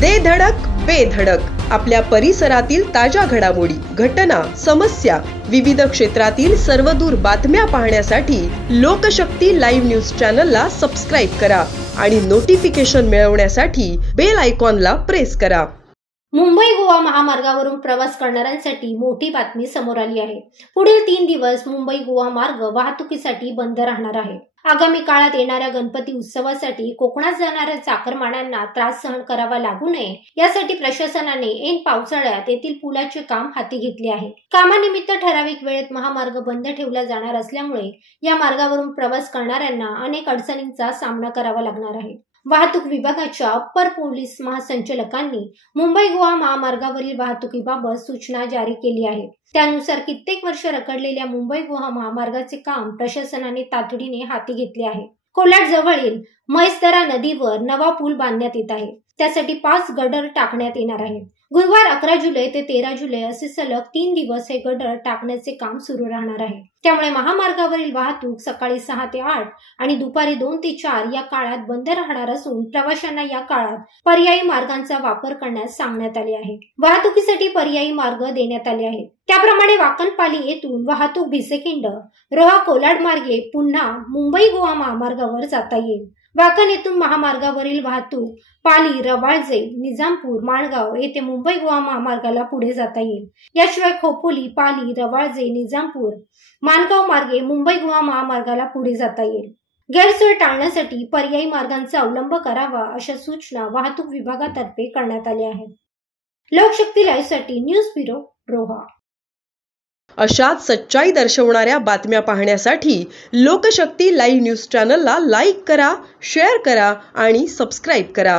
दे धडक बेधडक आपल्या परिसरातील ताज्या घडामोडी, घटना, समस्या, विविध क्षेत्रातील सर्वदूर बातम्या पाहण्यासाठी लोकशक्ती लाईव्ह न्यूज चॅनलला सबस्क्राईब करा आणि नोटिफिकेशन मिळवण्यासाठी बेल आयकॉनला प्रेस करा। मुंबई गोवा महामार्गावरून प्रवास करणाऱ्यांसाठी मोठी बातमी समोर आली आहे। पुढील 3 दिवस मुंबई गोवा मार्ग वाहतुकीसाठी बंद राहणार आहे। आगामी काळात येणाऱ्या गणपती उत्सवासाठी कोकणात जाणाऱ्या चाकरमान्यांना त्रास सहन करावा लागू नये यासाठी प्रशासनाने ऐन पावसाळ्यात येथील पुलाचे काम हाती घेतले आहे। कामानिमित्त ठराविक वेळेत महामार्ग बंद ठेवला जाणार असल्यामुळे या मार्गावरून प्रवास करणाऱ्यांना अनेक अडचणींचा सामना करावा लागणार आहे। वाहतूक विभागाच्या अप्पर पोलीस महासंचालकांनी मुंबई गोवा महामार्गावरील वाहतुकीबाबत सूचना जारी केली आहे। त्यानुसार कित्येक वर्ष रखडलेल्या मुंबई गोवा महामार्गाचे काम प्रशासनाने तातडीने हाती घेतले आहे। कोलाड जवळील म्हैसदरा नदीवर नवा पूल बांधण्यात येत आहे। त्यासाठी 5 गडर टाकण्यात येणार आहेत। गुरुवार 11 जुलै ते 13 जुलै असे सलग 3 दिवस हे गडर टाकण्याचे काम सुरू राहणार आहे। त्यामुळे महामार्गावरील वाहतूक सकाळी 6 ते 8 आणि दुपारी 2 ते 4 या काळात बंद राहणार असून प्रवाशांना या काळात पर्यायी मार्गांचा वापर करण्यास सांगण्यात आले आहे। वाहतुकीसाठी पर्यायी मार्ग देण्यात आले आहेत। त्याप्रमाणे वाकणपाली येथून वाहतूक भिसेखिंड रोहा कोलाड मार्गे पुन्हा मुंबई गोवा महामार्गावर जाता येईल। वाकण येथून महामार्गावरील वाहतूक पाली, रवाळजे, निजामपूर, माणगाव येथे मुंबई गोवा महामार्गाला पुढे जाता येईल। याशिवाय खोपोली, पाली, रवाळजे, निजामपूर, माणगाव मार्गे मुंबई गोवा महामार्गाला पुढे जाता येईल। गैरसोय टाळण्यासाठी पर्यायी मार्गांचा अवलंब करावा अशा सूचना वाहतूक विभागातर्फे करण्यात आल्या आहेत। लोकशक्ती लाईव्हसाठी न्यूज ब्युरो, रोहा। अशाच सच्चाई दर्शवणाऱ्या बातम्या पाहण्यासाठी लोकशक्ती लाईव्ह न्यूज चॅनलला लाईक करा, शेअर करा आणि सबस्क्राईब करा।